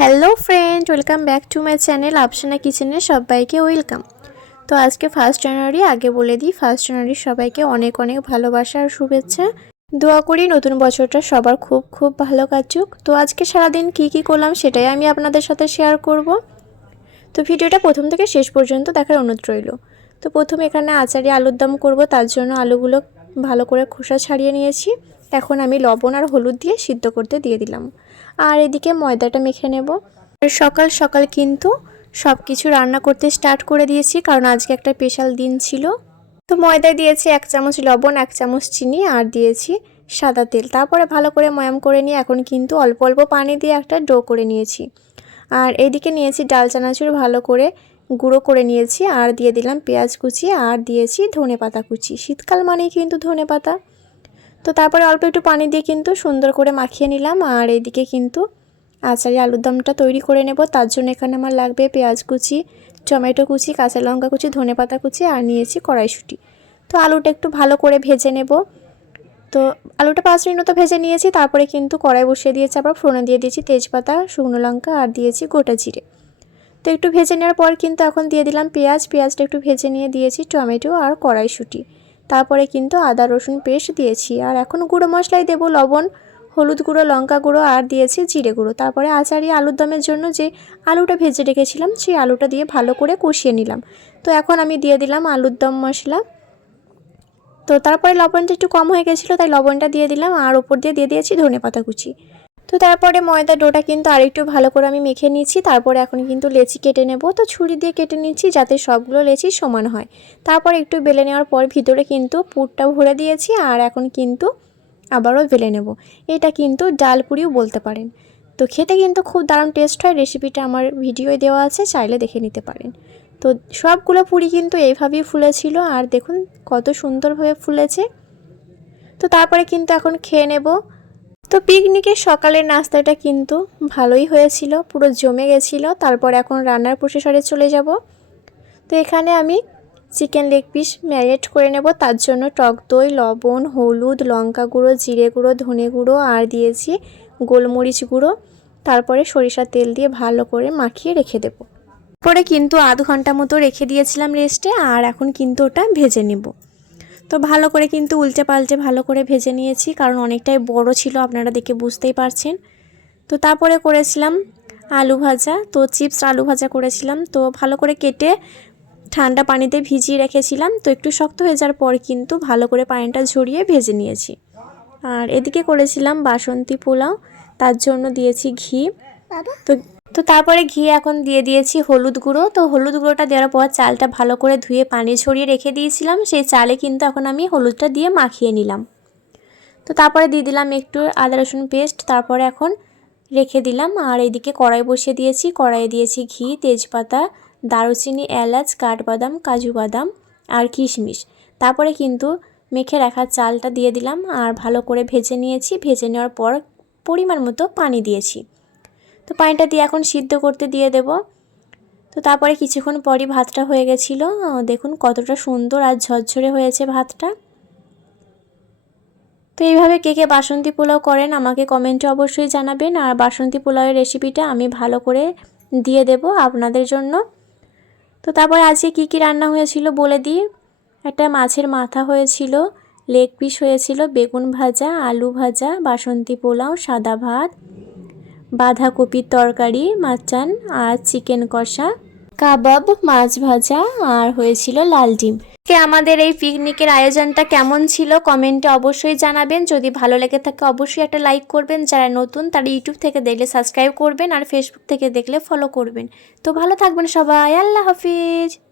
Hello friend, welcome back to my channel Afsana কিচেনে সবাইকে welcome. তো আজকে ফার্স্ট জানুয়ারি, আগে বলে দিই, ফার্স্ট জানুয়ারি সবাইকে অনেক অনেক ভালোবাসা আর শুভেচ্ছা। দোয়া করি নতুন বছরটা সবার খুব খুব ভালো কাটুক। তো আজকে সারাদিন কি কি করলাম সেটাই আমি আপনাদের সাথে শেয়ার করব। তো ভিডিওটা প্রথম থেকে শেষ পর্যন্ত দেখার অনুরোধ রইল। তো প্রথম এখানে আচারি আলুর দম করব, তার জন্য আলুগুলো ভালো করে খোসা ছাড়িয়ে নিয়েছি। এখন আমি লবণ আর হলুদ দিয়ে সিদ্ধ করতে দিয়ে দিলাম। আর এদিকে ময়দাটা মেখে নেব। সকাল সকাল কিন্তু সব কিছু রান্না করতে স্টার্ট করে দিয়েছি, কারণ আজকে একটা স্পেশাল দিন ছিল। তো ময়দা দিয়েছি এক চামচ লবণ, এক চামচ চিনি আর দিয়েছি সাদা তেল। তারপরে ভালো করে ময়াম করে নিয়ে এখন কিন্তু অল্প অল্প পানি দিয়ে একটা ডো করে নিয়েছি। আর এদিকে নিয়েছি ডাল চানাচুর ভালো করে গুঁড়ো করে নিয়েছি। আর দিয়ে দিলাম পেঁয়াজ কুচি, আর দিয়েছি ধনে পাতা কুচি। শীতকাল মানেই কিন্তু ধনে পাতা তো তারপরে অল্প একটু পানি দিয়ে কিন্তু সুন্দর করে মাখিয়ে নিলাম আর এইদিকে কিন্তু আচারি আলুর দমটা তৈরি করে নেব। তার জন্য এখানে আমার লাগবে পেঁয়াজ কুচি, টমেটো কুচি, কাঁচা লঙ্কা কুচি, ধনে পাতা কুচি আর নিয়েছি কড়াইশুঁটি। তো আলুটা একটু ভালো করে ভেজে নেব। তো আলুটা পাঁচ মিনিট মতো ভেজে নিয়েছি, তারপরে কিন্তু কড়াই বসিয়ে দিয়েছি, আবার ফোড়নে দিয়ে দিয়েছি তেজপাতা, শুকনো লঙ্কা আর দিয়েছি গোটা জিরে। তো একটু ভেজে নেওয়ার পর কিন্তু এখন দিয়ে দিলাম পেঁয়াজ, পেঁয়াজটা একটু ভেজে নিয়ে দিয়েছি টমেটো আর কড়াইশুঁটি। তারপরে কিন্তু আদা, রসুন পেস্ট দিয়েছি। আর এখন গুঁড়ো মশলাই দেবো, লবণ, হলুদ গুঁড়ো, লঙ্কা গুঁড়ো, আর দিয়েছি জিরে গুঁড়ো। তারপরে আচারি আলুর দমের জন্য যে আলুটা ভেজে রেখেছিলাম, সেই আলুটা দিয়ে ভালো করে কষিয়ে নিলাম। তো এখন আমি দিয়ে দিলাম আলুর দম মশলা। তো তারপরে লবণটা একটু কম হয়ে গেছিল, তাই লবণটা দিয়ে দিলাম। আর ওপর দিয়ে দিয়ে দিয়েছি ধনে পাতা কুচি। তো তারপরে ময়দা ডোটা কিন্তু আরেকটু ভালো করে আমি মেখে নিয়েছি, তারপরে এখন কিন্তু লেচি কেটে নেব। তো ছুরি দিয়ে কেটে নিচ্ছি যাতে সবগুলো লেচি সমান হয়। তারপর একটু বেলে নেওয়ার পর ভিতরে কিন্তু পুরটা ভরে দিয়েছি আর এখন কিন্তু আবারও বেলে নেব। এটা কিন্তু ডাল পুরিও বলতে পারেন। তো খেতে কিন্তু খুব দারুণ টেস্ট হয় রেসিপিটা আমার ভিডিওয়ে দেওয়া আছে, চাইলে দেখে নিতে পারেন। তো সবগুলো পুরি কিন্তু এইভাবেই ফুলেছিল আর দেখুন কত সুন্দরভাবে ফুলেছে। তো তারপরে কিন্তু এখন খেয়ে নেব। তো পিকনিকের সকালের নাস্তাটা কিন্তু ভালোই হয়েছিল, পুরো জমে গেছিল। তারপর এখন রান্নার প্রসেসরে চলে যাব। তো এখানে আমি চিকেন লেগ পিস ম্যারিনেট করে নেব। তার জন্য টক দই, লবণ, হলুদ, লঙ্কা গুঁড়ো, জিরে গুঁড়ো, ধনে গুঁড়ো, আর দিয়েছি গোলমরিচ গুঁড়ো। তারপরে সরিষার তেল দিয়ে ভালো করে মাখিয়ে রেখে দেবো। পরে কিন্তু আধ ঘণ্টা মতো রেখে দিয়েছিলাম রেস্টে, আর এখন কিন্তু ওটা ভেজে নেব। তো ভালো করে কিন্তু উল্টে পাল্টে ভালো করে ভেজে নিয়েছি কারণ অনেকটাই বড় ছিল আপনারা দেখে বুঝতেই পারছেন। তো তারপরে করেছিলাম আলু ভাজা তো চিপস আলু ভাজা করেছিলাম। তো ভালো করে কেটে ঠান্ডা পানিতে ভিজিয়ে রেখেছিলাম তো একটু শক্ত হয়ে যাওয়ার পর কিন্তু ভালো করে পানিটা ঝরিয়ে ভেজে নিয়েছি। আর এদিকে করেছিলাম বাসন্তী পোলাও তার জন্য দিয়েছি ঘি। তো তো তারপরে ঘি এখন দিয়ে দিয়েছি হলুদ গুঁড়ো। তো হলুদ গুঁড়োটা দেওয়ার পর চালটা ভালো করে ধুয়ে পানি ছড়িয়ে রেখে দিয়েছিলাম। সেই চালে কিন্তু এখন আমি হলুদটা দিয়ে মাখিয়ে নিলাম। তো তারপরে দিয়ে দিলাম একটু আদা, রসুন পেস্ট। তারপরে এখন রেখে দিলাম। আর এইদিকে কড়াই বসিয়ে দিয়েছি। কড়াইয়ে দিয়েছি ঘি, তেজপাতা, দারুচিনি, এলাচ, কাঠবাদাম, কাজু বাদাম আর কিশমিশ। তারপরে কিন্তু মেখে রাখা চালটা দিয়ে দিলাম। আর ভালো করে ভেজে নিয়েছি। ভেজে নেওয়ার পর পরিমাণ মতো পানি দিয়েছি। তো পানিটা দিয়ে এখন সিদ্ধ করতে দিয়ে দেব। তো তারপরে কিছুক্ষণ পরই ভাতটা হয়ে গেছিল। দেখুন কতটা সুন্দর আর ঝরঝরে হয়েছে ভাতটা। তো এইভাবে কে কে বাসন্তী পোলাও করেন আমাকে কমেন্টে অবশ্যই জানাবেন। আর বাসন্তী পোলাওয়ের রেসিপিটা আমি ভালো করে দিয়ে দেব আপনাদের জন্য। তো তারপরে আজকে কী কী রান্না হয়েছিল বলে দিই। একটা মাছের মাথা হয়েছিল লেগ পিস হয়েছিল, বেগুন ভাজা, আলু ভাজা, বাসন্তী পোলাও, সাদা ভাত বাঁধাকপির তরকারি, মাচান আর চিকেন কষা, কাবাব, মাছ ভাজা আর হয়েছিল লাল ডিম। আমাদের এই পিকনিকের আয়োজনটা কেমন ছিল কমেন্টে অবশ্যই জানাবেন। যদি ভালো লেগে থাকে অবশ্যই একটা লাইক করবেন। যারা নতুন তারা ইউটিউব থেকে দেখলে সাবস্ক্রাইব করবেন আর ফেসবুক থেকে দেখলে ফলো করবেন। তো ভালো থাকবেন সবাই। আল্লাহ হাফিজ।